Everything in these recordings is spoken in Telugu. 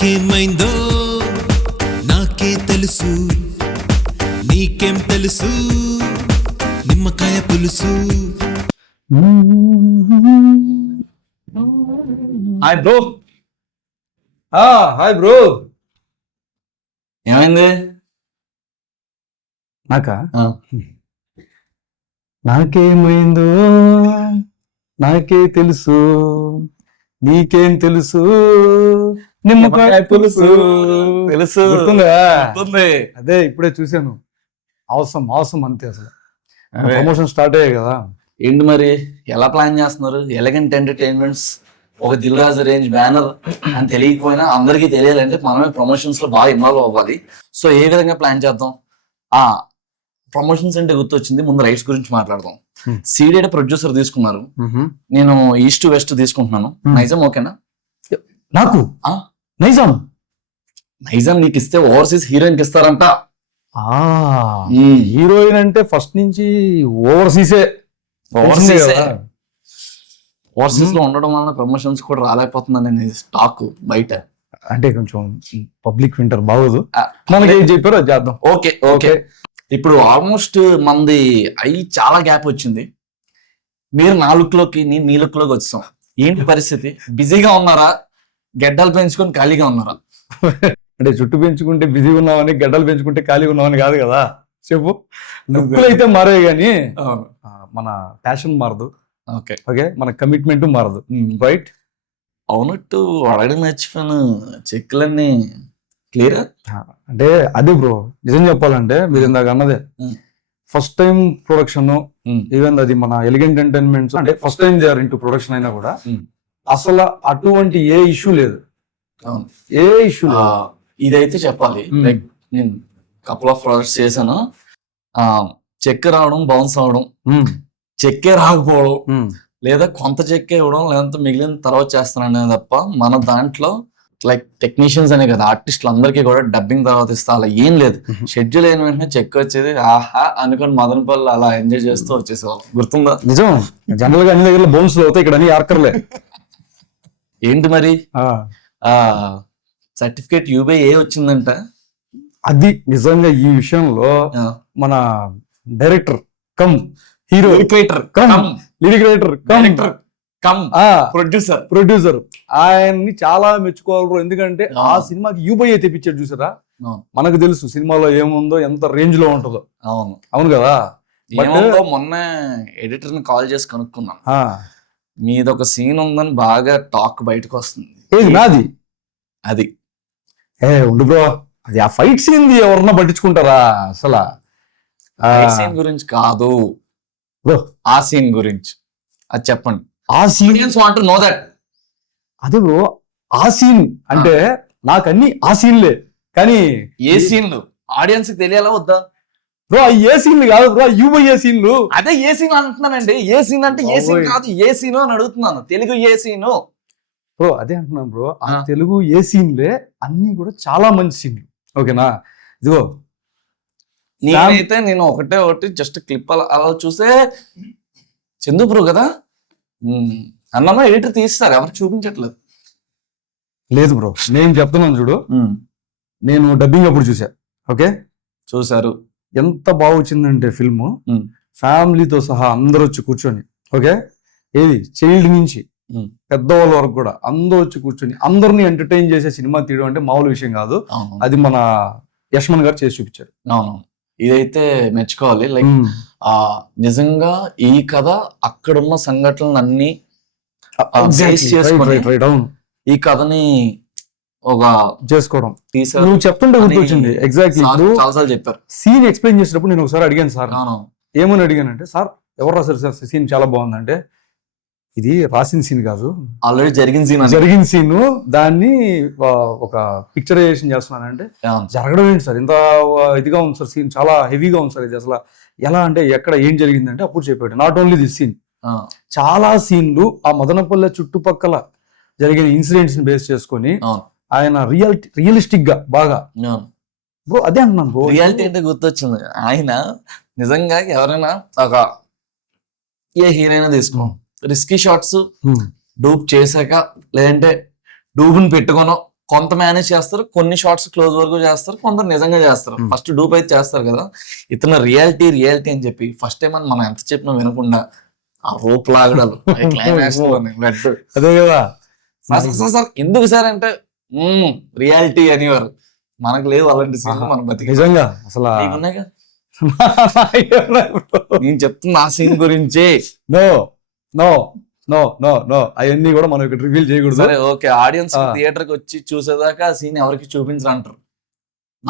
నాకేమైందో నాకే తెలుసు, నీకేం తెలుసు నిమ్మకాయ పులుసు. Hi bro. Hi bro. ఏమైంది నాకా? నాకేమైందో నాకే తెలుసు, నీకేం తెలుసు నిమ్మకాయ పులుసు. తెలుసు. గుర్తుందా? గుర్తుంది. అదే ఇప్పుడే చూశాను. అవసరం అంతే. అసలు ప్రమోషన్ స్టార్ట్ అయ్యాయి కదా. ఏంటి మరి ఎలా ప్లాన్ చేస్తున్నారు? ఎలగెంట్ ఎంటర్టైన్మెంట్స్ ఒక దిల్ రాజు రేంజ్ బ్యానర్ అని తెలియకపోయినా అందరికీ తెలియాలంటే మనమే ప్రమోషన్స్ లో బాగా ఇన్వాల్వ్ అవ్వాలి. సో ఏ విధంగా ప్లాన్ చేద్దాం? ప్రమోషన్స్ అంటే గుర్తొచ్చింది, ముందు రైట్స్ గురించి మాట్లాడదాం. సీడెడ్ ప్రొడ్యూసర్ తీసుకున్నారు, నేను ఈస్ట్ వెస్ట్ తీసుకుంటున్నాను. నైజాం ఓకేనా? నాకు నైజాం నీకు ఇస్తే ఓవర్సీస్ హీరోయిన్ కి ఇస్తారంట. హీరోయిన్ అంటే ఫస్ట్ నుంచి ఓవర్సీసే ఓవర్సీస్ లో ఉండడం వల్ల ప్రమోషన్స్ కూడా రాలేకపోతుందని టాక్ బయట. అంటే కొంచెం పబ్లిక్ వింటర్ బాగోదు. మనకి ఏం చెప్పారో అది చేద్దాం. ఓకే. ఇప్పుడు ఆల్మోస్ట్ మంది అయి చాలా గ్యాప్ వచ్చింది. మీరు నా లుక్ లోకి నేను నీ లుక్ లోకి వచ్చాం. ఏంటి పరిస్థితి? బిజీగా ఉన్నారా? గెడ్డలు పెంచుకొని ఖాళీగా ఉన్నారా? అంటే చుట్టూ పెంచుకుంటే బిజీగా ఉన్నామని, గడ్డలు పెంచుకుంటే ఖాళీగా ఉన్నామని కాదు కదా. చెప్పు. లుక్లు అయితే మారే గానీ మన ప్యాషన్ మారదు. ఓకే, మన కమిట్మెంట్ మారదు. రైట్. అవునట్టు అడగడం మర్చిపోయాను, చెక్కులన్నీ క్లియర్. అంటే అదే బ్రో, నిజం చెప్పాలంటే మీరు ఇందాక అన్నదే ఫస్ట్ టైం ప్రొడక్షన్. ఈవెన్ అది మన ఎలిగెంట్ ఎంటర్టైన్మెంట్స్ అంటే first time they are into production అయినా కూడా అసలు అటువంటి ఏ ఇష్యూ లేదు. ఏ ఇష్యూ ఇదైతే చెప్పాలి. లైక్ నేను కపుల్ ఆఫ్ ప్రాజెక్ట్స్ చేశాను. చెక్ రావడం, బౌన్స్ అవడం, చెక్కే రాకపోవడం, లేదా కొంత చెక్కే ఇవ్వడం, లేదంటే మిగిలిన తర్వాత చేస్తాననే తప్ప మన దాంట్లో లైక్ టెక్నీషియన్స్ అనే కదా ఆర్టిస్టులు అందరికీ కూడా డబ్బింగ్ తర్వాత ఇస్తా అలా ఏం లేదు. షెడ్యూల్ అయిన వెంటనే చెక్ వచ్చేది, ఆహా అనుకుని మదనపల్లి అలా ఎంజాయ్ చేస్తూ వచ్చేసేవాళ్ళం. గుర్తుందా? నిజం. జనరల్ గా అన్ని దగ్గర బౌన్స్ అవుతాయి, ఇక్కడ అన్ని ఆర్కర్లే. ఏంటి మరి సర్టిఫికేట్ యూబీఏ వచ్చిందంట. అది నిజంగా ఈ విషయంలో మన director come hero, lyric writer cum producer ఆయన్ని చాలా మెచ్చుకోవాలి. ఎందుకంటే ఆ సినిమాకి యూబీఏ తెప్పించాడు చూసారా. మనకు తెలుసు సినిమాలో ఏముందో, ఎంత రేంజ్ లో ఉంటుందో. అవును కదా. మొన్న ఎడిటర్ ని కాల్ చేసి కనుక్కున్నాను, మీది ఒక సీన్ ఉందని బాగా టాక్ బయటకు వస్తుంది. నాది అది ఉండు బ్రో, అది ఆ ఫైట్ సీన్ ఎవరన్నా పట్టించుకుంటారా అసలు? సీన్ గురించి కాదు, ఆ సీన్ గురించి అది చెప్పండి. ఆ scene want to know that. అదే బ్రో, ఆ సీన్ అంటే నాకు అన్ని ఆ సీన్లే, కానీ ఏ సీన్లు ఆడియన్స్ కి తెలియాలా వద్దా బ్రో? ఏ సీన్లు కాదు బ్రో, యూబీఏ సీన్లు. అదే ఏ సీన్ అంటున్నానండి. ఏ సీన్ అంటే ఏ సీన్ కాదు, ఏ సీన్ అని అడుగుతున్నాను. తెలుగు ఏ సీను బ్రో? అదే అంటున్నాను బ్రో, ఆ తెలుగు ఏ సీన్లే అన్ని కూడా చాలా మంచి సీన్లు. ఓకేనా? ఇదిగో నేనైతే నేను ఒకటి జస్ట్ క్లిప్ అలా చూస్తే చందు బ్రో కదా అన్నమా ఎడిటర్ తీస్తారు, ఎవరు చూపించట్లేదు. లేదు బ్రో, నేను చెప్తున్నాను చూడు. నేను డబ్బింగ్ అప్పుడు చూసా. ఓకే, చూసారు. ఎంత బాగా వచ్చిందంటే ఫిల్మ్, ఫ్యామిలీతో సహా అందరూ వచ్చి కూర్చొని, ఓకే, ఏది చైల్డ్ నుంచి పెద్దవాళ్ళ వరకు కూడా అందరూ వచ్చి కూర్చొని అందరినీ ఎంటర్టైన్ చేసే సినిమా తీయడం అంటే మామూలు విషయం కాదు. అది మన యశ్మన్ గారు చేసి చూపించారు. ఇదైతే మెచ్చుకోవాలి. లైక్ నిజంగా ఈ కథ అక్కడున్న సంఘటనలు అన్ని ఈ కథని ఒక చేసుకోవడం తీసారు. నువ్వు చెప్తుంటే గుర్తొచ్చింది. ఎగ్జాక్ట్లీ చాలాసార్లు చెప్పారు. సీన్ ఎక్స్ప్లెయిన్ చేసినప్పుడు నేను ఒకసారి అడిగాను సార్, ఏమని అడిగానంటే, సార్ ఎవరు రాశారు సార్ సీన్ చాలా బాగుందంటే, ఇది రాసిన సీన్ కాదు, ఆల్రెడీ జరిగిన సీన్, దాన్ని ఒక పిక్చరైజేషన్ చేస్తున్నానంటే, జరగడం ఏంటి సార్ ఇంత ఇదిగా ఉంది సార్, సీన్ చాలా హెవీగా ఉంది సార్, ఇది అసలు ఎలా అంటే ఎక్కడ ఏం జరిగిందంటే అప్పుడు చెప్పాడు. నాట్ ఓన్లీ దిస్ సీన్, చాలా సీన్లు ఆ మదనపల్లె చుట్టుపక్కల జరిగిన ఇన్సిడెంట్స్ ని బేస్ చేసుకొని ఆయన రియలిస్టిక్ గా బాగా బ్రో. అదే అంటున్నాను బ్రో, రియాలిటీ అంటే గుర్తొచ్చింది. ఆయన నిజంగా ఎవరైనా ఒక ఏ హీరోయినా తీసుకో, రిస్కీ షాట్స్ డూప్ చేశాక లేదంటే డూబుని పెట్టుకోనో కొంత మేనేజ్ చేస్తారు, కొన్ని షార్ట్స్ క్లోజ్ వరకు చేస్తారు, కొందరు నిజంగా చేస్తారు. ఫస్ట్ డూప్ అయితే చేస్తారు కదా, ఇతను రియాలిటీ అని చెప్పి ఫస్ట్ టైం మనం ఎంత చెప్పినా వినకుండా ఆ రోప్ లాగడాలు క్లైమాక్స్ అదే కదా సార్ ఎందుకు సార్ అంటే రియాలిటీ అనేవారు. మనకు లేవు అలాంటి సీన్, మనం బతికి నిజంగా అసలు ఉన్నాయిగా. నేను చెప్తున్నా ఆ సీన్ గురించి. No no no no no అవన్నీ కూడా మనం ఇక్కడ రివీల్ చేయకూడదు. సరే ఓకే, ఆడియన్స్ థియేటర్ కి వచ్చి చూసేదాకా ఆ సీన్ ఎవరికి చూపించరు అంటారు.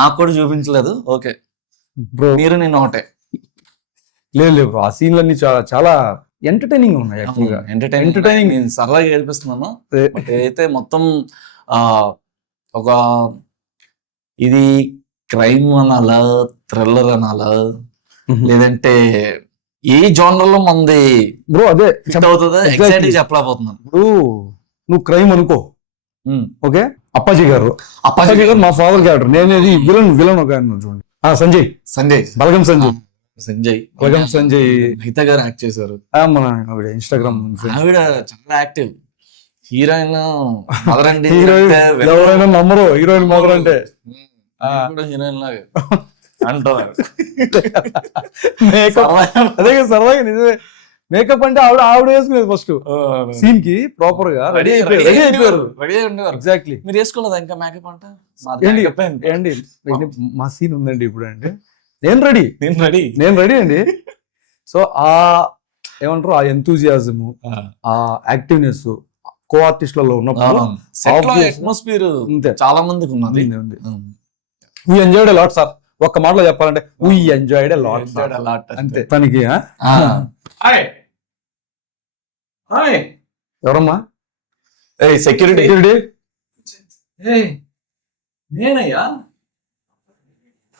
నాకు కూడా చూపించలేదు. ఓకే బ్రో, మీరు నేను ఒకటే. లేదు బ్రో, ఆ సీన్లన్నీ చాలా చాలా ఎంటర్టైనింగ్ ఉన్నాయి. ఎంటర్టైనింగ్ నేను సరదాగా ఏడిపిస్తున్నాను. బట్ అయితే మొత్తం ఒక ఇది క్రైమ్ అనాలా, థ్రిల్లర్ అనాలా, లేదంటే ఏ జోనర్ లో మంది బ్రో అదే ఫిట్ అవుతుందో ఎగ్జాక్ట్ చెప్పలేకపోతున్నాను. ఇప్పుడు నువ్వు క్రైమ్ అనుకో, ఓకే, అప్పాజీ గారు మా ఫాదర్ క్యారెక్టర్, నేనేది విలన్ ఒక ఆయన చూడండి, సంజయ్ బలగం సంజయ్ హిత గారు యాక్ట్ చేశారు. మన ఇన్స్టాగ్రామ్ ఆవిడ చాలా యాక్టివ్. హీరోయిన్ ఎవరైనా నమ్మరు, హీరోయిన్ మదర్ అంటే హీరోయిన్ లాగా అంటారు. అదే సరదాగా నిజమే. మేకప్ అంటే ఆవిడ వేసుకునేది ఫస్ట్ సీన్ కి ప్రాపర్ గా రెడీ అయిపోయారు. ఎగ్జాక్ట్లీ. మీరు వేసుకోలేదా ఇంకా మేకప్ అంటే? ఏంటి మా సీన్ ఉందండి ఇప్పుడు అంటే నేను రెడీ అండి. సో ఆ ఏమంటారు, ఆ ఎంతూజియాజము, ఆ యాక్టివ్నెస్ కో ఆర్టిస్ట్లలో ఉన్నప్పుడు అట్మాస్ఫియర్ చాలా మందికి ఉన్నది. We enjoyed a lot sir. ఒక్క మాటలో చెప్పాలంటే వీ ఎంజాయ్డ్ ఎ లాట్ అంతే. తనకి ఎవరమ్మా సెక్యూరిటీ నేనయ్యా,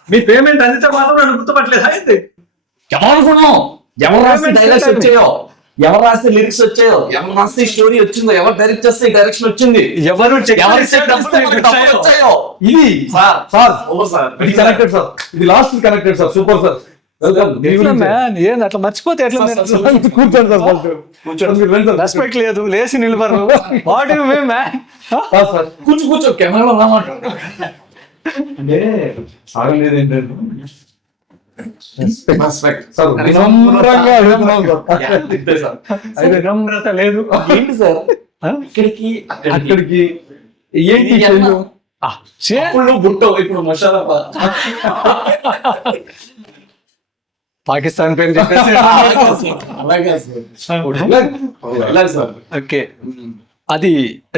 మీ పేమెంట్ అందితే మాత్రం నన్ను గుర్తుపట్టలేదా? ఎవరనుకున్నావు? ఎవరు రాస్తే డైలాగ్స్ వచ్చాయో, ఎవరు రాస్తే లిరిక్స్ వచ్చాయో, ఎవరు రాస్తే స్టోరీ వచ్చిందో, ఎవరు డైరెక్ట్ చేస్తే డైరెక్షన్ వచ్చింది, ఎవరు వచ్చాయో. ఇది కనెక్టెడ్ సార్, ఇది last connected sir. Super sir. ఏంది అట్లా మర్చిపోతే ఎట్లా? కూర్చోండి సార్, రెస్పెక్ట్ లేదు, లేచి నిలబడరు. What you mean man? కూర్చో కెమెరాలో రామాట అంటే సాగలేదు ఏంటంటే వినమ్రత లేదు. ఏంటి సార్ ఇక్కడికి అక్కడికి ఏంటి బుట్టో ఇప్పుడు మసాలా పాకిస్తాన్ పేరు చెప్పేసి ఓకే, అది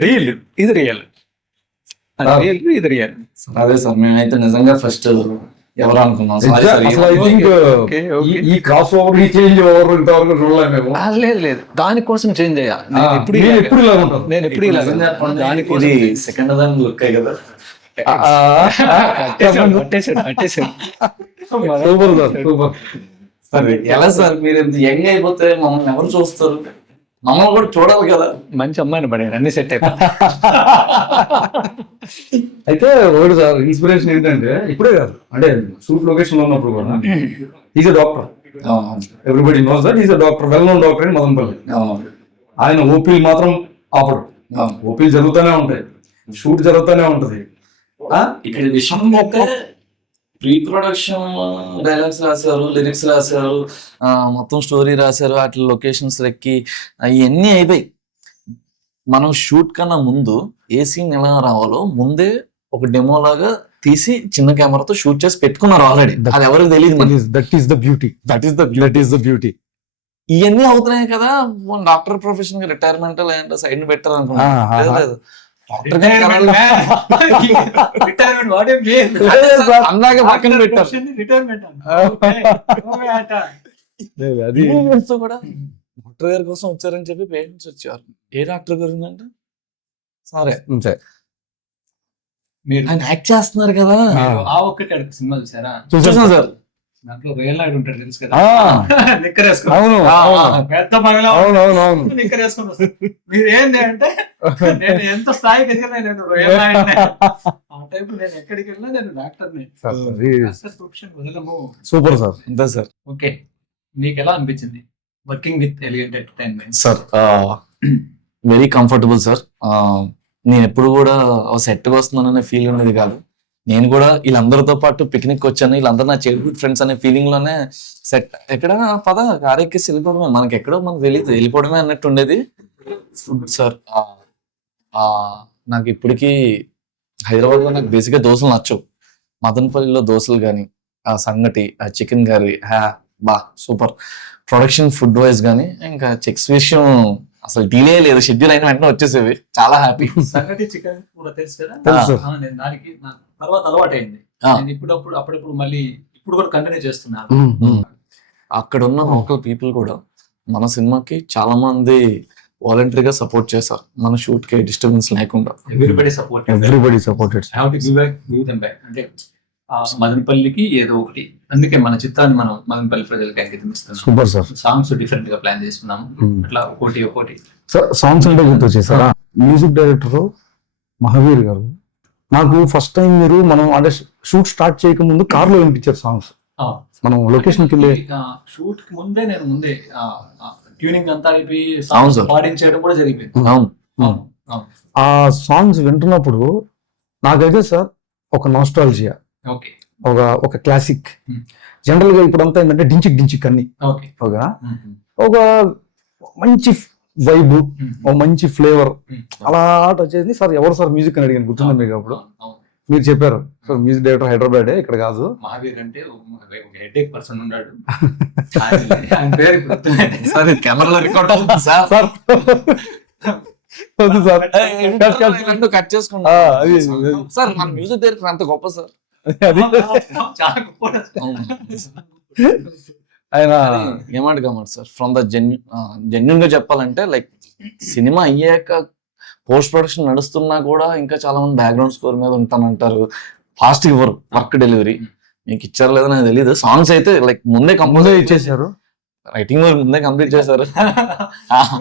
రియల్, ఇది రియల్, ఇది రియల్. అదే సార్, మేమైతే నిజంగా ఫస్ట్ ఎవరు అనుకున్నాం. ఈ క్రాస్ ఓవర్, ఈ చేంజ్ ఓవర్ ఇంతవరకు చూడలేము మేము. లేదు, దానికోసం చేంజ్ చేయాలి. నేను ఎప్పుడు ఇది సెకండ్ దాని లుక్ కదా. Super sir, super. ఎలా సార్ మీరు ఇంత యంగ్ అయిపోతే మమ్మల్ని ఎవరు చూస్తారు? మమ్మల్ని కూడా చూడాలి కదా. మంచి అమ్మాయిని పడారు, అన్ని సెట్ అయిపోయి. అయితే ఒకటి సార్ ఇన్స్పిరేషన్ ఏంటంటే, ఇప్పుడే కాదు అంటే షూట్ లొకేషన్ లో ఉన్నప్పుడు కూడా, is a doctor. Everybody knows that is a doctor, well known doctor in Madanapalle. ఆయన ఓపీలు మాత్రం ఆపడు. ఓపీలు జరుగుతూనే ఉంటాయి, షూట్ జరుగుతూనే ఉంటది. ఇక్కడ విషయం అయితే ప్రీ ప్రొడక్షన్ డైలాగ్స్ రాశారు, లిరిక్స్ రాశారు, మొత్తం స్టోరీ రాశారు, వాటి లొకేషన్స్ ఎక్కి అవన్నీ అయిపోయి మనం షూట్ కన్నా ముందు ఏ సీన్ ఎలా రావాలో ముందే ఒక డెమో లాగా తీసి చిన్న కెమెరాతో షూట్ చేసి పెట్టుకున్నారు ఆల్రెడీ. అది ఎవరికి తెలియదు. That is the beauty. ఇవన్నీ అవుతున్నాయి కదా. డాక్టర్ ప్రొఫెషన్ రిటైర్మెంట్ లేదంటే సైడ్ పెట్టారు అనుకున్నాను. అందాక పక్కన పెట్టారు. కూడా డాక్టర్ గారి కోసం వచ్చారని చెప్పి పేషెంట్స్ వచ్చారు. ఏ డాక్టర్ గారు అంటే సరే మీరు ఆయన యాక్ట్ చేస్తున్నారు కదా. ఆ ఒక్కటి అడుగు సినిమా చూసారా? చూసాను సార్. దాంట్లో రియల్ ఆడి ఉంటాడు తెలుసు కదా, నిక్కర్ వేసుకుని పెద్ద నిక్కర్ వేసుకుని. మీరు ఏంటి అంటే నేను ఎంత స్థాయికి ఎదిగినా నేను రియల్ ఆ టైప్. నేను ఎక్కడికి వెళ్ళినా నేను డాక్టర్ని. వదలము. Super sir. అంతే సార్. ఓకే, మీకు ఎలా అనిపించింది working with elegant entertainment? Sir very comfortable sir. నేను ఎప్పుడు కూడా సెట్కి వస్తున్నాననే ఫీల్ ఉండేది కాదు. నేను కూడా వీళ్ళందరితో పాటు పిక్నిక్ వచ్చాను, వీళ్ళందరూ నా చైల్డ్హుడ్ ఫ్రెండ్స్ అనే ఫీలింగ్ లోనే సెట్ ఎక్కడ పద కారెక్కేసి వెళ్ళిపోవడమే, మనకి ఎక్కడో మనకు తెలియదు వెళ్ళిపోవడమే అన్నట్టు ఉండేది. ఫుడ్ సార్ నాకు ఇప్పటికీ హైదరాబాద్ లో నాకు బేసిక్గా దోశలు నచ్చవు. మదనపల్లిలో దోశలు కానీ, ఆ సంగటి, ఆ చికెన్ కర్రీ బా సూపర్. ప్రొడక్షన్ ఫుడ్ వైజ్ కానీ ఇంకా చెక్స్ విషయం అసలు డీలే లేదు, షెడ్యూల్ అయిన వెంటనే వచ్చేసేవి. చాలా హ్యాపీ. సంగటి చికెన్ కూడా తెలుసు కదా. తెలుసు. నేను దానికి నా తర్వాత అలవాటు అయింది. నేను అప్పుడప్పుడు మళ్ళీ ఇప్పుడు కూడా కంటిన్యూ చేస్తున్నాను. అక్కడ ఉన్న లోకల్ పీపుల్ కూడా మన సినిమాకి చాలా మంది వాలంటరీగా సపోర్ట్ చేశారు, మన షూట్ కి డిస్టర్బెన్స్ లేకుండా. Everybody support, everybody supported. అంటే మదనపల్లికి ఏదో ఒకటి, అందుకే మన చిత్రాన్ని మనం మదనపల్లి ప్రజలకి అంకితం ఇస్తున్నాం. Super sir. సాంగ్స్ డిఫరెంట్ గా ప్లాన్ చేస్తున్నాము, అట్లా ఒకటి. సార్ సాంగ్స్ అంటే గుర్తొచ్చేసారా, మ్యూజిక్ డైరెక్టర్ మహావీర్ గారు నాకు ఫస్ట్ టైం మీరు మనం అంటే షూట్ స్టార్ట్ చేయక ముందు కార్ లో వినిపించారు సాంగ్స్. మనం లొకేషన్ కి వెళ్ళి షూట్ కి ముందే ట్యూనింగ్ అంతా అయిపోయి అవును సార్. పాడించేయడం కూడా జరిగిపోయింది. ఆ సాంగ్స్ వింటున్నప్పుడు నాకైతే సార్ ఒక నాస్టాలజియా, ఓకే ఒక క్లాసిక్. జనరల్ గా ఇప్పుడు అంతా ఏంటంటే డించిక్ అన్ని ఓకే ఒక మంచి వైబ్, ఒక మంచి ఫ్లేవర్ అలా టచ్ చేసింది సార్. ఎవరు సార్ మ్యూజిక్ అని అడిగాను, గుర్తుంది మీకు అప్పుడు మీరు చెప్పారు సార్ మ్యూజిక్ డైరెక్టర్ హైదరాబాద్ ఇక్కడ కాదు. మహావీర్ అంటే ఒక హెడేక్ పర్సన్ ఉన్నాడు, ఆయన పేరు కెమెరాలో రికార్డ్ అవుతుంది సార్. కట్ చేసుకుంటా సార్. మన మ్యూజిక్ డైరెక్టర్ అంత గొప్ప సార్, చాలా గొప్ప. ఆయన ఏమాట కామాట సార్. ఫ్రమ్ ద జెన్యున్ గా చెప్పాలంటే లైక్ సినిమా అయ్యాక పోస్ట్ ప్రొడక్షన్ నడుస్తున్నా కూడా ఇంకా చాలా మంది బ్యాక్గ్రౌండ్ స్కోర్ మీద ఉంటానంటారు, ఫాస్ట్ ఇవ్వరు వర్క్ డెలివరీ. మీకు ఇచ్చారు లేదో నాకు తెలియదు. సాంగ్స్ అయితే లైక్ ముందే కంపోజ్ ఇచ్చేసారు, రైటింగ్ ముందే కంప్లీట్ చేశారు.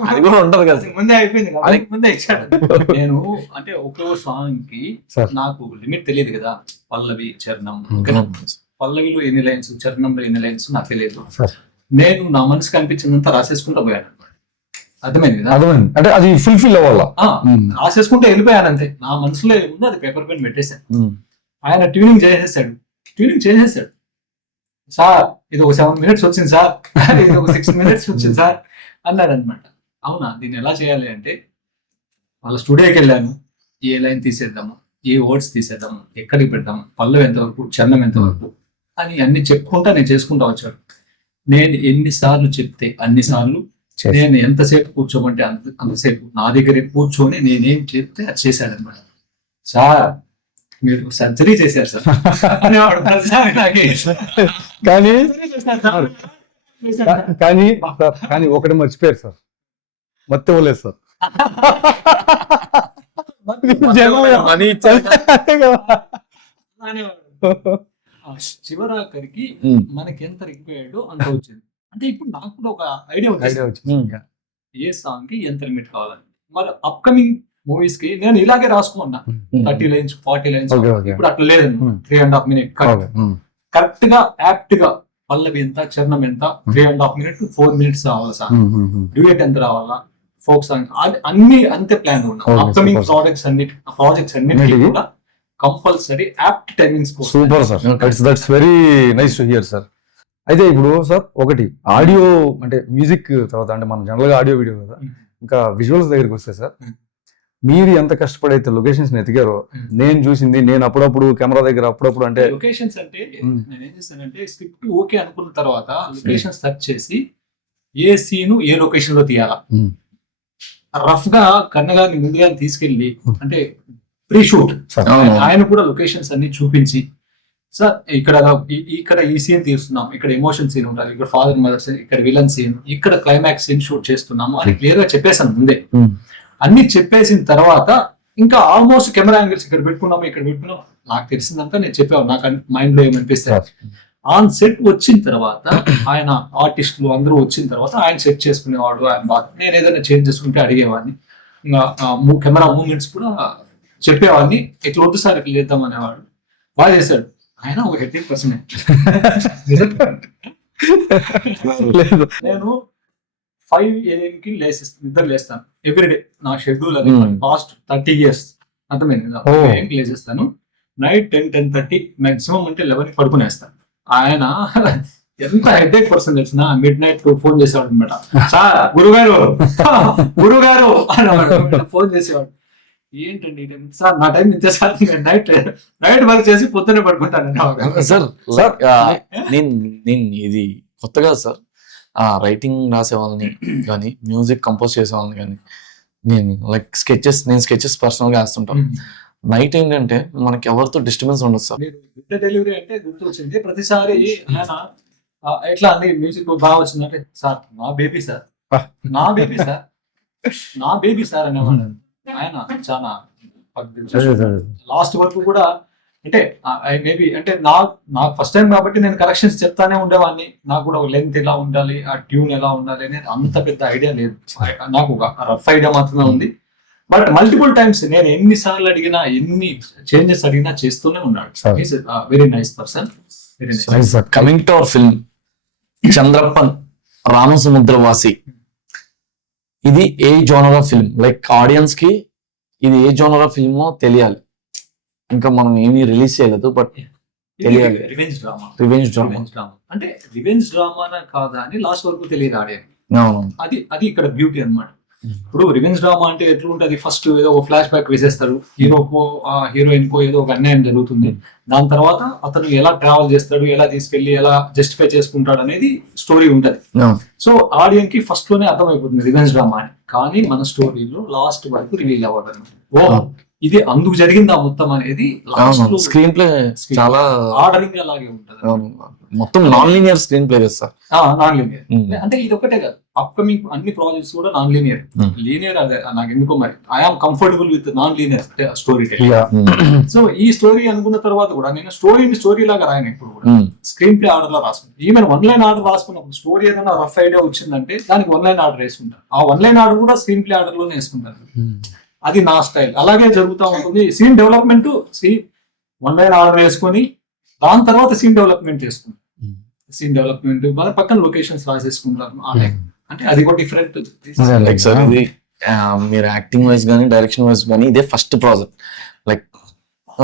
అది కూడా ఉంటది కదా, ముందే అయిపోయింది, ముందే ఇచ్చాడు. నేను అంటే ఒక్కో సాంగ్ కి నాకు లిమిట్ తెలియదు కదా, పల్లవి చరణం, పల్లవిలో ఎన్ని లైన్స్, చరణంలో ఎన్ని లైన్స్ నాకు తెలియదు. నేను నా మనసుకు అనిపించిందంతా రాసేసుకుంటూ పోయాను. అర్థమైంది కదా, అంటే అది ఫుల్ఫిల్ అవ్వాలా, రాసేసుకుంటే వెళ్ళిపోయాను అంతే. నా మనసులో ఏముందో అది పేపర్ పెన్ పెట్టేశాను. ఆయన ట్యూనింగ్ చేసేసాడు సార్. ఇది ఒక 7 minutes వచ్చింది సార్, ఇది ఒక 6 minutes వచ్చింది సార్ అన్నాడు అనమాట. అవునా, దీన్ని ఎలా చేయాలి అంటే వాళ్ళ స్టూడియోకి వెళ్ళాను. ఏ లైన్ తీసేద్దాము, ఏ వర్డ్స్ తీసేద్దాము, ఎక్కడికి పెడదాము, పల్లవి ఎంతవరకు, చరణం ఎంతవరకు అని అన్ని చెప్పుకుంటా నేను చేసుకుంటా వచ్చాడు. నేను ఎన్నిసార్లు చెప్తే అన్నిసార్లు, నేను ఎంతసేపు కూర్చోమంటే అంతసేపు నా దగ్గర కూర్చొని నేనేం చెప్తే అది చేశాడు అనమాట. సార్ మీరు సర్జరీ చేశారు సార్ అనేవాడు. కానీ ఒకటి మర్చిపోయారు సార్, మొత్తం ఇవ్వలేదు సార్. చివరాఖరికి మనకి ఎంత రిక్వైర్డ్ అంత వచ్చింది. అంటే ఇప్పుడు నాకు కూడా ఒక ఐడియా వచ్చింది, ఏ సాంగ్ కి ఎంత లిమిట్ కావాలని. మరి అప్కమింగ్ మూవీస్ కి నేను ఇలాగే రాసుకున్నా, 30 lines 40 lines. ఇప్పుడు అట్లా లేదు, 3.5 minutes కరెక్ట్ గా యాప్ట్ గా పల్లవి ఎంత, చరణం ఎంత, 3.5 minutes 4 minutes రావాలా సార్, డ్యూయట్ ఎంత రావాలా, ఫోక్ సాంగ్ అన్ని అంతే ప్లాన్ ఉన్నా. అప్కమింగ్ ప్రాజెక్ట్స్ అన్నిటి కూడా compulsory apt timings. Super sir, that's very nice to hear sir. అయితే ఇప్పుడు సార్ ఒకటి ఆడియో అంటే మ్యూజిక్ తర్వాత అంటే మనం జనరల్ గా ఆడియో వీడియో కదా, ఇంకా విజువల్స్ దగ్గరికి వస్తే సార్ మీరు ఎంత కష్టపడైతే లొకేషన్స్ ఎతికారో నేను చూసింది. నేను అప్పుడప్పుడు కెమెరా దగ్గర అప్పుడప్పుడు అంటే లొకేషన్స్ అంటే నేను ఏం చేస్తానంటే స్క్రిప్ట్ ఓకే అనుకున్న తర్వాత లొకేషన్ సెర్చ్ చేసి ఏ సీను ఏ లొకేషన్ లో తీయాలా రఫ్ గా కన్నగారిని ముందుగా తీసుకెళ్లి అంటే ప్రీ షూట్ ఆయన కూడా లొకేషన్స్ అన్ని చూపించి, సార్ ఇక్కడ ఈ సీన్ తీస్తున్నాం, ఇక్కడ ఎమోషన్ సీన్ ఉంటుంది, ఇక్కడ ఫాదర్ మదర్ సీన్, ఇక్కడ విలన్ సీన్, ఇక్కడ క్లైమాక్స్ సీన్ షూట్ చేస్తున్నాము అని క్లియర్ గా చెప్పేసాను ముందే. అన్ని చెప్పేసిన తర్వాత ఇంకా ఆల్మోస్ట్ కెమెరా యాంగిల్స్ ఇక్కడ పెట్టుకున్నాము, ఇక్కడ పెట్టుకున్నాం, నాకు తెలిసిందంతా నేను చెప్పాను. నాకు మైండ్ లో ఏమనిపిస్తే ఆన్ సెట్ వచ్చిన తర్వాత ఆయన ఆర్టిస్టులు అందరూ వచ్చిన తర్వాత ఆయన సెట్ చేసుకునేవాడు. ఆయన నేను ఏదైనా చేంజ్ చేసుకుంటే అడిగేవాడిని. ఇంకా కెమెరా మూమెంట్స్ కూడా చెప్పేవాడిని, ఇట్లా వద్దు సార్ ఇట్లా చేద్దాం అనేవాడు. బాగా చేశాడు ఆయన, ఒక 80%. నేను 5 AM కి నిద్ర లేస్తాను ఎవ్రీడే. నా షెడ్యూల్ అది పాస్ట్ 30 years. అర్థమైంది కదా? 5 AM కి లేచేస్తాను. నైట్ 10-10:30 మాక్సిమం అంటే 11 పడుకునేస్తాను. ఆయన ఎంత హెడ్ఏక్ పర్సన్ తెలిసిన మిడ్ నైట్ ఫోన్ చేసేవాడు అనమాట. సార్ గురుగారు అనేవాడు, ఫోన్ చేసేవాడు. ఏంటండి సార్ నా టైం ఇంతే సార్, నైట్ వర్క్ చేసి పొద్దున్నే పడుకుంటాను సార్. నేను ఇది కొత్తగా సార్ రైటింగ్ రాసే వాళ్ళని కానీ మ్యూజిక్ కంపోజ్ చేసే వాళ్ళని కానీ నేను స్కెచెస్ పర్సనల్ గా వేస్తుంటాను. నైట్ ఏంటంటే మనకి ఎవరితో డిస్టర్బెన్స్ ఉండదు సార్. డెలివరీ అంటే గుర్తు వచ్చింది ప్రతిసారి ఆయన ఎట్లా అండి మ్యూజిక్ బాగా వచ్చిందంటే సార్ నా బేబీ సార్ అనేవాడు ఆయన. చాలా లాస్ట్ వరకు కూడా అంటే మేబీ అంటే నాకు ఫస్ట్ టైం కాబట్టి నేను కరెక్షన్స్ చెప్తానే ఉండేవాడిని. నాకు కూడా లెంత్ ఎలా ఉండాలి, ఆ ట్యూన్ ఎలా ఉండాలి అనేది అంత పెద్ద ఐడియా లేదు నాకు, ఒక రఫ్ ఐడియా మాత్రమే ఉంది. బట్ మల్టిపుల్ టైమ్స్ నేను ఎన్నిసార్లు అడిగినా, ఎన్ని చేంజెస్ అడిగినా చేస్తూనే ఉన్నాడు. Very nice person. Coming to our film Chandrappan Ramasamudravasi, ఇది ఏ genre of film? Like audience కి ఇది ఏ జోనర్ ఆఫ్ ఫిల్మ్ తెలియాలి. ఇంకా మనం ఏమీ రిలీజ్ చేయలేదు బట్ తెలియాలి. రివెంజ్ డ్రామా అంటే రివెంజ్ డ్రామా కాదా అని లాస్ట్ వరకు తెలియదు ఆడియన్స్. అది ఇక్కడ బ్యూటీ అన్నమాట. ఇప్పుడు రివెంజ్ డ్రామా అంటే ఎట్లుంటది, ఫస్ట్ ఏదో ఒక ఫ్లాష్ బ్యాక్ వేసేస్తారు, హీరోయిన్ కో ఏదో ఒక అన్యాయం జరుగుతుంది, దాని తర్వాత అతను ఎలా ట్రావెల్ చేస్తాడు, ఎలా తీసుకెళ్లి ఎలా జస్టిఫై చేసుకుంటాడు అనేది స్టోరీ ఉంటది. సో ఆడియన్స్ కి ఫస్ట్ లోనే అర్థమైపోతుంది రివెంజ్ డ్రామా అని. కానీ మన స్టోరీలో లాస్ట్ వరకు రివీల్ అవ్వడం, ఇది అందుకు జరిగిందా మొత్తం అనేది స్క్రీన్ ప్లే చాలా ఆర్డరింగ్ అలాగే ఉంటది. మొత్తం నాన్ లీనియర్ స్క్రీన్ ప్లే కదా సార్. నాన్ లీనియర్ అంటే ఇది ఒకటే కాదు, అప్కమింగ్ అన్ని ప్రాజెక్ట్స్ కూడా నాన్ లీనియర్. లీనియర్ అదే నాకు ఎందుకో మరి I'm comfortable with non linear story telling. So ఈ స్టోరీ అనుకున్న తర్వాత కూడా నేను స్టోరీ లాగా రాయను ఇప్పుడు కూడా, స్క్రీన్ ప్లే ఆర్డర్ లో రాసుకుంటాను. ఈవెన్ 1 line ఆర్డర్ రాసుకున్నప్పుడు స్టోరీ ఏదైనా రఫ్ ఐడియా వచ్చిందంటే దానికి 1 line ఆర్డర్ వేసుకుంటాను. ఆ 1 line ఆర్డర్ కూడా స్క్రీన్ ప్లే ఆర్డర్ లోనే వేసుకుంటాను. అది నా స్టైల్. అలాగే జరుగుతూ ఉంటుంది. సీన్ డెవలప్మెంట్ 1 line ఆర్డర్ వేసుకొని దాని తర్వాత సీన్ డెవలప్మెంట్ చేసుకుంటాం. సీన్ డెవలప్మెంట్ పక్కన లొకేషన్స్ రాసేసుకుంటారు. అంటే అది కూడా డిఫరెంట్. లైక్ సార్ ఇది మీరు యాక్టింగ్ వైజ్ కానీ డైరెక్షన్ వైజ్ కానీ ఇదే ఫస్ట్ ప్రాజెక్ట్. లైక్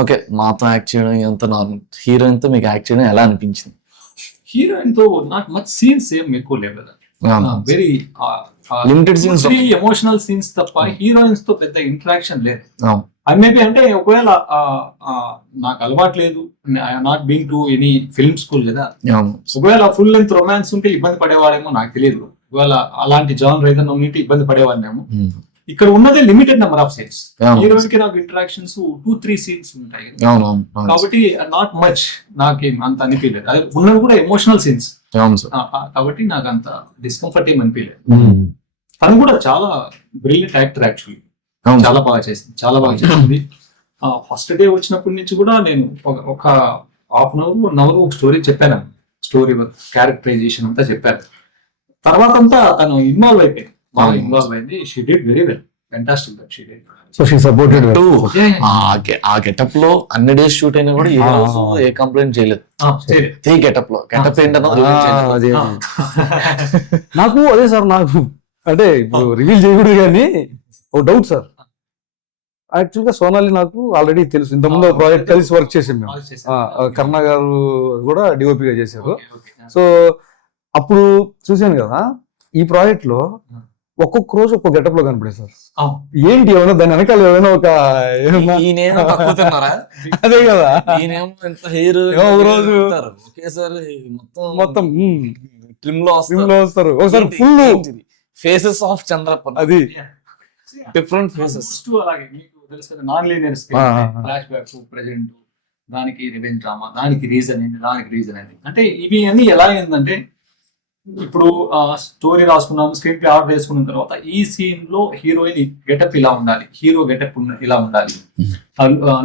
ఓకే మాతో యాక్ట్ చేయడం ఎంత నార్మల్, హీరోయిన్ తో మీకు యాక్ట్ చేయడం ఎలా అనిపించింది? హీరోయిన్ తో నాకు మచ్ సీన్స్ ఏం ఎక్కువ లేవు కదా, very limited scenes, emotional scenes తప్ప హీరోయిన్స్ తో పెద్ద ఇంటరాక్షన్ లేదు. అది మేబీ అంటే ఒకవేళ నాకు అలవాటు లేదు, not being to any film school కదా, ఒకవేళ ఫుల్ లెంత్ రొమాన్స్ ఉంటే ఇబ్బంది పడేవాడేమో నాకు తెలియదు. ఒకవేళ అలాంటి జానర్ ఏదైనా ఉంటే ఇబ్బంది పడేవాడినేమో. ఇక్కడ ఉన్నదే limited number of scenes. Heroine కి నాకు ఇంటరాక్షన్స్ 2-3 సీన్స్ ఉంటాయి కాబట్టి నాట్ మచ్ నాకేం అంత అనిపించలేదు. అది ఉన్నది కూడా ఎమోషనల్ సీన్స్ కాబట్టి నాకు అంత డిస్కంఫర్ట్ ఏం అనిపించలేదు. తను కూడా చాలా బ్రిలియంట్ యాక్టర్ యాక్చువల్లీ, చాలా బాగా చేసింది. ఫస్ట్ డే వచ్చినప్పటి నుంచి కూడా నేను ఒక హాఫ్ అన్ అవర్ 1 hour ఒక స్టోరీ చెప్పాను. స్టోరీ క్యారెక్టరైజేషన్ అంతా చెప్పాను. తర్వాత అంతా తను ఇన్వాల్వ్ అయింది. She did very well, fantastic that she did. So she supported. ఆ గెటప్ లో అన్ని డేస్ షూట్ అయినా కూడా ఏ రోజు ఏ కంప్లైంట్ చేయలేదు. గెటప్ ఏంటన్నది నాకు అదే సార్, నాకు అంటే ఇప్పుడు రివీల్ చేయకూడదు కానీ ఓ డౌట్ సార్. యాక్చువల్ గా సోనాలి నాకు ఆల్రెడీ తెలుసు, ఇంతకుముందు ప్రాజెక్ట్ కలిసి వర్క్ చేసాం మేము. కర్ణ గారు కూడా డిఓపిగా చేశారు. సో అప్పుడు చూశాను కదా, ఈ ప్రాజెక్ట్ లో ఒక్కొక్క రోజు ఒక్కొక్క గెటప్ లో కనపడే సార్. ఏంటి ఏమైనా దాని వెనకాల ఏమైనా ఒక అదే కదా, మొత్తం ట్రిమ్ లో వస్తారు ఒకసారి ఫుల్ ఫేసెస్ ఆఫ్ చంద్రప్పన్, అది డిఫరెంట్ ఫేసెస్. అలాగే మీకు తెలుసు కదా, non linear flash back, present, దానికి రివెంజ్ డ్రామా, దానికి రీజన్ ఏంటి, అంటే ఇవి అన్ని ఎలా అయిందంటే, ఇప్పుడు స్టోరీ రాసుకున్నాం, స్క్రీన్ ప్లే ఆర్డర్ వేసుకున్న తర్వాత ఈ సీన్ లో హీరోయిన్ గెటప్ ఇలా ఉండాలి, హీరో గెటప్ ఇలా ఉండాలి,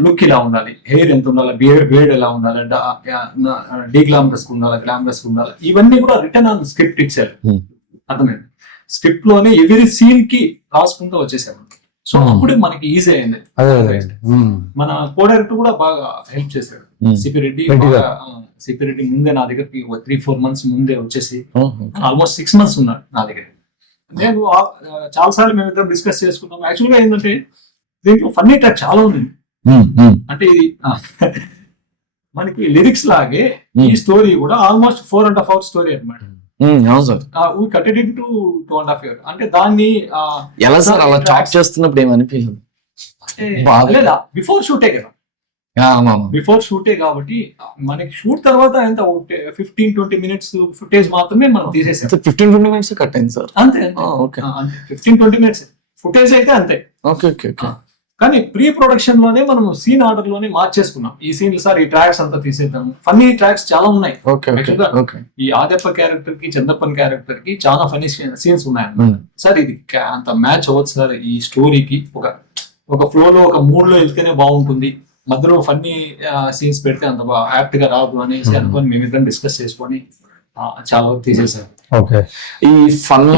లుక్ ఇలా ఉండాలి, హెయిర్ ఎంత ఉండాలి, బియర్డ్ ఎలా ఉండాలి, డీగ్లామరస్ ఉండాలి, గ్లామరస్ ఉండాలి, ఇవన్నీ కూడా రిటర్న్ ఆన్ స్క్రిప్ట్ ఇచ్చారు. అర్థమైంది? స్క్రిప్ట్ లోనే ఎవరి సీన్ కి రాసుకుంటూ వచ్చేసాము. సో అప్పుడే మనకి ఈజీ అయింది. మన కోడైరెక్టర్ కూడా బాగా హెల్ప్ చేశాడు. సిపి రెడ్డి ముందే నా దగ్గరకి 3-4 months ముందే వచ్చేసి ఆల్మోస్ట్ 6 months ఉన్నాడు నా దగ్గర. నేను చాలా సార్లు మేమిద్దరం డిస్కస్ చేసుకున్నాం. యాక్చువల్గా ఏంటంటే దీంట్లో ఫన్నీ ట్రాక్ చాలా ఉంది. అంటే ఇది మనకి లిరిక్స్ లాగే ఈ స్టోరీ కూడా ఆల్మోస్ట్ 4.5 hours స్టోరీ అనమాట. అవును sir. We cut it in to 2.5 years. అంటే దాన్ని ఎలా సార్ అలా చాప్ చేస్తున్నప్పుడు ఏమనిపించదు? లేదా బిఫోర్ షూటే కదా, బిఫోర్ షూటే కాబట్టి మనకి షూట్ తర్వాత ఎంత 15-20 minutes ఫుటేజ్ మాత్రమే మనం తీసేసాం. 15-20 minutes కట్ అయింది సార్. అంతే, ఓకే. 15-20 minutes ఫుటేజ్ అయితే అంతే. Okay okay okay. కానీ ప్రీ ప్రొడక్షన్ లోనే మనం సీన్ ఆర్డర్ లోనే మార్చేసుకున్నాం. ఈ సీన్ సార్ ఈ ట్రాక్స్ అంతా తీసేద్దాము. ఫన్నీ ట్రాక్స్ చాలా ఉన్నాయి. ఈ ఆదెప్ప క్యారెక్టర్ కి చంద్రప్పన్ క్యారెక్టర్ కి చాలా ఫన్నీ సీన్స్ ఉన్నాయి సార్. ఇది అంత మ్యాచ్ అవ్వదు సార్ ఈ స్టోరీకి. ఒక ఫ్లో లో ఒక మూడ్ లో వెళ్తేనే బాగుంటుంది, మధ్యలో ఫన్నీ సీన్స్ పెడితే అంత బాగా యాప్ట్ గా రాదు అనేసి అనుకొని మేమిద్దరం డిస్కస్ చేసుకొని చాలా వరకు తీసేసాం. ఓకే. ఈ ఫన్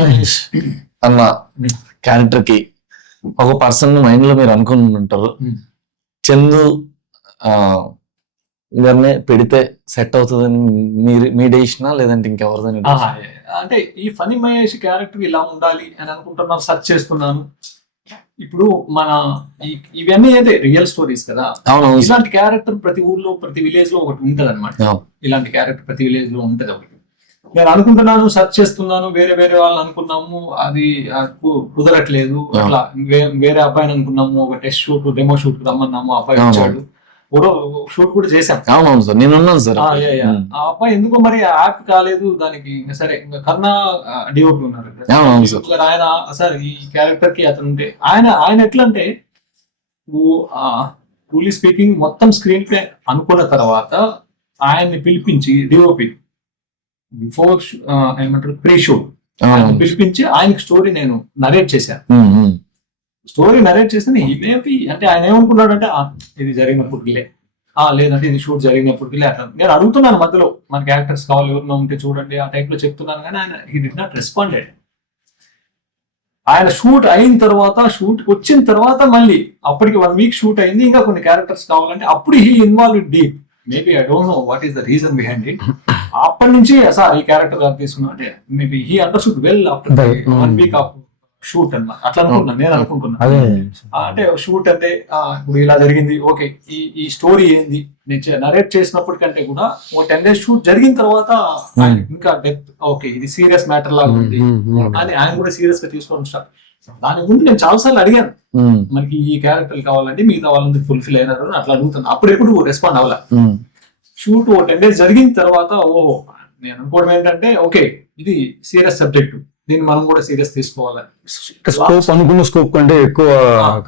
అన్న క్యారెక్టర్ కి ఒక పర్సన్ మైండ్ లో మీరు అనుకుని ఉంటారు, చందు గారిని పెడితే సెట్ అవుతుందని మీ డెసిషనా లేదంటే ఇంకెవరిదని? అంటే ఈ ఫనీ మహేష్ క్యారెక్టర్ ఇలా ఉండాలి అని అనుకుంటున్నాను, సెర్చ్ చేస్తున్నాను. ఇప్పుడు మన ఇవన్నీ అయితే రియల్ స్టోరీస్ కదా, ఇలాంటి క్యారెక్టర్ ప్రతి ఊర్లో ప్రతి విలేజ్ లో ఒకటి ఉంటది అనమాట. ఇలాంటి క్యారెక్టర్ ప్రతి విలేజ్ లో ఉంటది ఒకటి. నేను అనుకుంటున్నాను, సెర్చ్ చేస్తున్నాను, వేరే వేరే వాళ్ళని అనుకున్నాము, అది కుదరట్లేదు. అట్లా వేరే అబ్బాయిని అనుకున్నాము, ఒక టెస్ట్ షూట్ డెమో షూట్ రమ్మన్నాము, అబ్బాయి వచ్చాడు, షూట్ కూడా చేశాం. అవునవును సార్, నేను ఉన్నాను సార్. ఆ అబ్బాయి ఎందుకో మరి యాప్ కాలేదు దానికి. సరే ఇంకా కర్ణ డిఓపి ఉన్నారు ఆయన, సార్ ఈ క్యారెక్టర్ కి అతను ఉంటే ఆయన ఎట్లా అంటే ట్రూలీ స్పీకింగ్ మొత్తం స్క్రీన్ ప్లే అనుకున్న తర్వాత ఆయన్ని పిలిపించి డిఓపి బిఫోర్ ఏమంటారు ప్రీ షూట్ పిలిపించి ఆయనకి స్టోరీ నేను నరేట్ చేశాను. స్టోరీ నరేట్ చేస్తే ఇవేపి అంటే ఆయన ఏమనుకున్నాడు అంటే ఇది జరిగినప్పటికిలే, లేదంటే ఇది షూట్ జరిగినప్పటికిలే అట్లా. నేను అడుగుతున్నాను మధ్యలో మనకి యాక్టర్స్ కావాలి ఎవరినో ఉంటే చూడండి ఆ టైప్ లో చెప్తున్నాను, కానీ ఆయన హీ డిడ్ నాట్ రెస్పాండెడ్. ఆయన షూట్ అయిన తర్వాత, షూట్ వచ్చిన తర్వాత మళ్ళీ అప్పటికి 1 week షూట్ అయింది, ఇంకా కొన్ని క్యారెక్టర్స్ కావాలంటే అప్పుడు he involve deep. Maybe I don't know what is the reason behind it. అప్పటి నుంచి సార్ ఈ క్యారెక్టర్ తీసుకున్నా అంటే maybe he understood well after 1 week of shoot అన్నమాట. అట్లా అనుకుంటున్నాను, నేను అనుకుంటున్నాను. అంటే షూట్ అంటే ఇప్పుడు ఇలా జరిగింది, ఓకే ఈ స్టోరీ ఏంది నేను నరేట్ చేసినప్పటికంటే కూడా ఒక 10 days షూట్ జరిగిన తర్వాత ఇంకా డెప్త్, ఓకే ఇది సీరియస్ మ్యాటర్ లాగా ఉంది అని ఆయన కూడా సీరియస్ గా తీసుకోవడం స్టార్ట్. దాని ముందు నేను చాలా సార్లు అడిగాను, మనకి ఈ క్యారెక్టర్ కావాలంటే మిగతా వాళ్ళందరూ ఫుల్ఫిల్ అయినారు అట్లా అడుగుతాను. అప్పుడు ఎప్పుడు రెస్పాండ్ అవ్వాల. షూట్ 10 days జరిగిన తర్వాత ఓహో నేను అనుకోవడం ఏంటంటే ఓకే ఇది సీరియస్ సబ్జెక్ట్, దీన్ని మనం కూడా సీరియస్ తీసుకోవాలి. స్కోప్ అనుకున్న స్కోప్ కంటే ఎక్కువ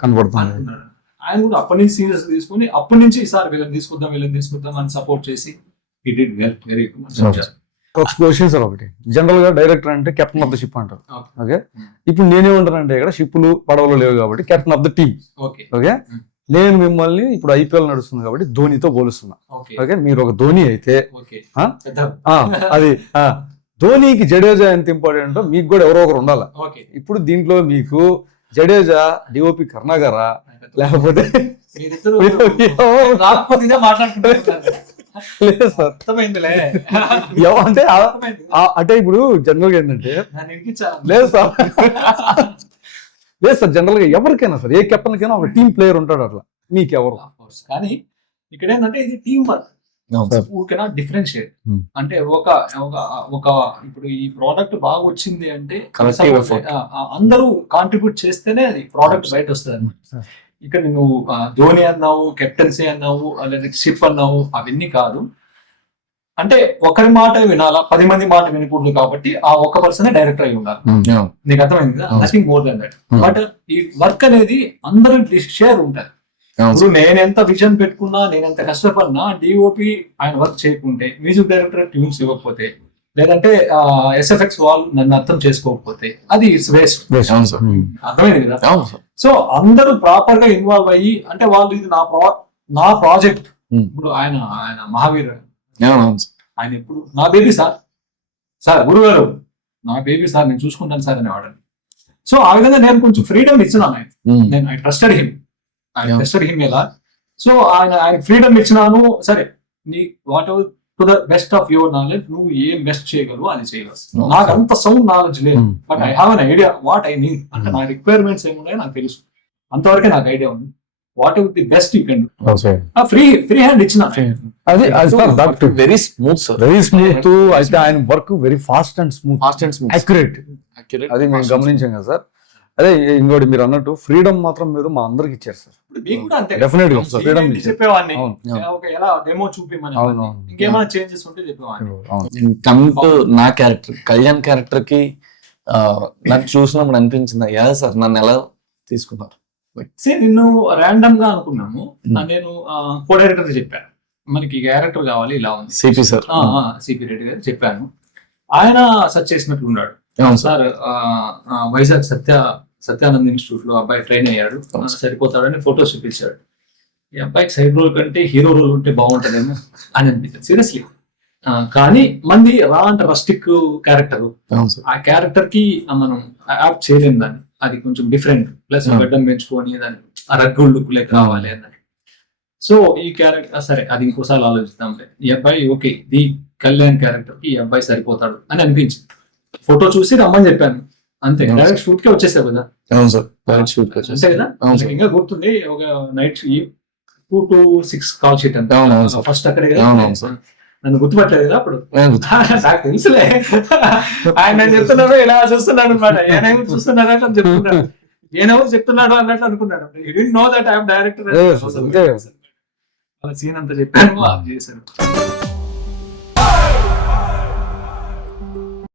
కనబడుతుంది. ఆయన కూడా అప్పటి నుంచి సీరియస్ తీసుకుని అప్పటి నుంచి ఈసారి వీళ్ళని తీసుకొద్దాం అని సపోర్ట్ చేసి హి డిడ్ వెల్, వెరీ గుడ్. ఒక క్వశ్చన్ సార్, ఒకటి జనరల్ గా డైరెక్టర్ అంటే కెప్టెన్ ఆఫ్ ద షిప్ అంటారు. ఓకే, ఇప్పుడు నేనేమంటానంటే ఇక్కడ షిప్లు పడవలు లేవు కాబట్టి captain of the team. Okay, నేను మిమ్మల్ని ఇప్పుడు ఐపీఎల్ నడుస్తుంది కాబట్టి ధోనితో పోలుస్తున్నా. ఓకే, మీరు ఒక ధోని అయితే అది ధోనికి జడేజా ఎంత ఇంపార్టెంట్ మీకు కూడా ఎవరో ఒకరు ఉండాలి. ఇప్పుడు దీంట్లో మీకు జడేజా డిఓపి కర్ణ గారా లేకపోతే లేదు సార్ అంటే ఇప్పుడు జనరల్ గా ఏంటంటే లేదు సార్ జనరల్ గా ఎవరికైనా సార్ ఏ కెప్టెన్ కైనా ఒక టీమ్ ప్లేయర్ ఉంటాడు, అట్లా మీకు ఎవరు? కానీ ఇక్కడ ఏంటంటే ఇది టీమ్ వర్క్, కెనాట్ డిఫరెన్షియేట్. అంటే ఒక ఇప్పుడు ఈ ప్రోడక్ట్ బాగా వచ్చింది అంటే అందరూ కాంట్రిబ్యూట్ చేస్తేనే అది ప్రోడక్ట్ బయట వస్తుంది అనమాట. ఇక్కడ నువ్వు ధోని అన్నావు, కెప్టెన్సీ అన్నావు, లేదా షిప్ అన్నావు, అవన్నీ కాదు. అంటే ఒకరి మాట వినాలా, 10 మంది మాట వినకూడదు కాబట్టి ఆ ఒక్క పర్సనే డైరెక్టర్ అయి ఉండాలి. నీకు అర్థమైంది కదా, nothing more than that. But ఈ వర్క్ అనేది అందరూ షేర్ ఉంటారు. ఇప్పుడు నేను ఎంత విజన్ పెట్టుకున్నా, నేను ఎంత కష్టపడినా, డిఓపి ఆయన వర్క్ చేయకుంటే, మ్యూజిక్ డైరెక్టర్ ట్యూన్స్ ఇవ్వకపోతే, లేదంటే ఎస్ఎఫ్ఎక్స్ వాళ్ళు నన్ను అర్థం చేసుకోకపోతే అది ఇట్స్ వేస్ట్. అర్థమైంది కదా. సో అందరూ ప్రాపర్ గా ఇన్వాల్వ్ అయ్యి, అంటే వాళ్ళు ఇది నా ప్రాజెక్ట్. ఇప్పుడు ఆయన మహావీర్ ఆయన ఇప్పుడు నా బేబీ సార్ గురుగారు నా బేబీ సార్ నేను చూసుకుంటాను సార్ అనేవాడు. సో ఆ విధంగా నేను కొంచెం ఫ్రీడమ్ ఇచ్చినాను ఆయన. నేను ఐ ట్రస్టెడ్ హిమ్ ఎలా. సో ఆయన ఫ్రీడమ్ ఇచ్చినాను. సరే నీ what ever to the best of your knowledge నువ్వు ఏం బెస్ట్ చేయగలవు అది చేయగలవు. నాకు అంత సౌండ్ నాలెడ్జ్ లేదు, but I have an idea what I need. అంటే నా రిక్వైర్మెంట్స్ ఏమున్నాయో నాకు తెలుసు, అంతవరకే నాకు ఐడియా ఉంది. What is the best you can do. Free hand ఇచ్చిన అది very smooth sir, very smooth. అయితే ఆయన work very fast and smooth, fast and smooth, accurate. అది మేము గమనించాం కదా సార్. అదే ఇంకోటి మీరు అన్నట్టు ఫ్రీడమ్ మాత్రం మీరు మా అందరికి ఇచ్చారు సార్. మీకు కూడా అంతే డెఫినెట్ గా ఫ్రీడమ్ చెప్పేవాడిని, అవును. ఓకే ఎలా డెమో చూపిమని, అవును. ఇంకేమైనా చేంజెస్ ఉంటే చెప్పేవాడిని. కమింగ్ టు నా క్యారెక్టర్, కళ్యాణ్ క్యారెక్టర్ కి నాకు చూసినప్పుడు అనిపించింది యా సార్ నన్ను ఎలా తీసుకున్నారు. నిన్ను ర్యాండమ్ గా అనుకున్నాము. నేను కో డైరెక్టర్ చెప్పాను మనకి క్యారెక్టర్ కావాలి ఇలా ఉంది, సిపి సార్, సిపి రెడ్డి గారు చెప్పాను. ఆయన సెర్చ్ చేసినట్లు ఉన్నాడు అవును సార్. వైజాగ్ సత్యానంద్ ఇన్స్టిట్యూట్ లో అబ్బాయి ట్రైన్ అయ్యాడు, సరిపోతాడని ఫొటోస్ చూపించాడు. ఈ అబ్బాయికి సైడ్ రోల్ కంటే హీరో రోల్ ఉంటే బాగుంటుందేమో అని అనిపించింది సీరియస్లీ. కానీ మంది రా అంటే రస్టిక్ క్యారెక్టర్, అవును సార్. ఆ క్యారెక్టర్ కి మనం యాప్ చేయలేము దాన్ని, అది కొంచెం డిఫరెంట్. ప్లస్ గడ్డం పెంచుకొని దాన్ని ఆ రగ్గుల్ లుక్ లెక్క రావాలి అన్నది. సో ఈ క్యారెక్టర్ సరే అది ఇంకోసారి ఆలోచిద్దాంలే. ఈ అబ్బాయి ఓకే ది కళ్యాణ్ క్యారెక్టర్ కి ఈ అబ్బాయి సరిపోతాడు అని అనిపించింది. ఫోటో చూసి రమ్మని చెప్పాను అంతే, డైరెక్ట్ షూట్ కే వచ్చేసావు కదా. అవును సార్, అంతే కదా. ఇంకా గుర్తుంది ఒక నైట్ 2 to 6 కాల్ షీట్ అంతే ఫస్ట్ అక్కడే కదా. నన్ను గుర్తుపట్టలేదు కదా అప్పుడు, నాకు తెలుసులే ఆయన నేను చెప్తున్నాడు ఇలా చూస్తున్నాడు అనమాట. ఏనెవరు చూస్తున్నాడు అట్లా చెప్తున్నాడు, ఏనెవరు చెప్తున్నాడు అన్నట్లు అనుకున్నాడు. You didn't know that I am director. Scene అంతా చెప్పాను, చేశాను.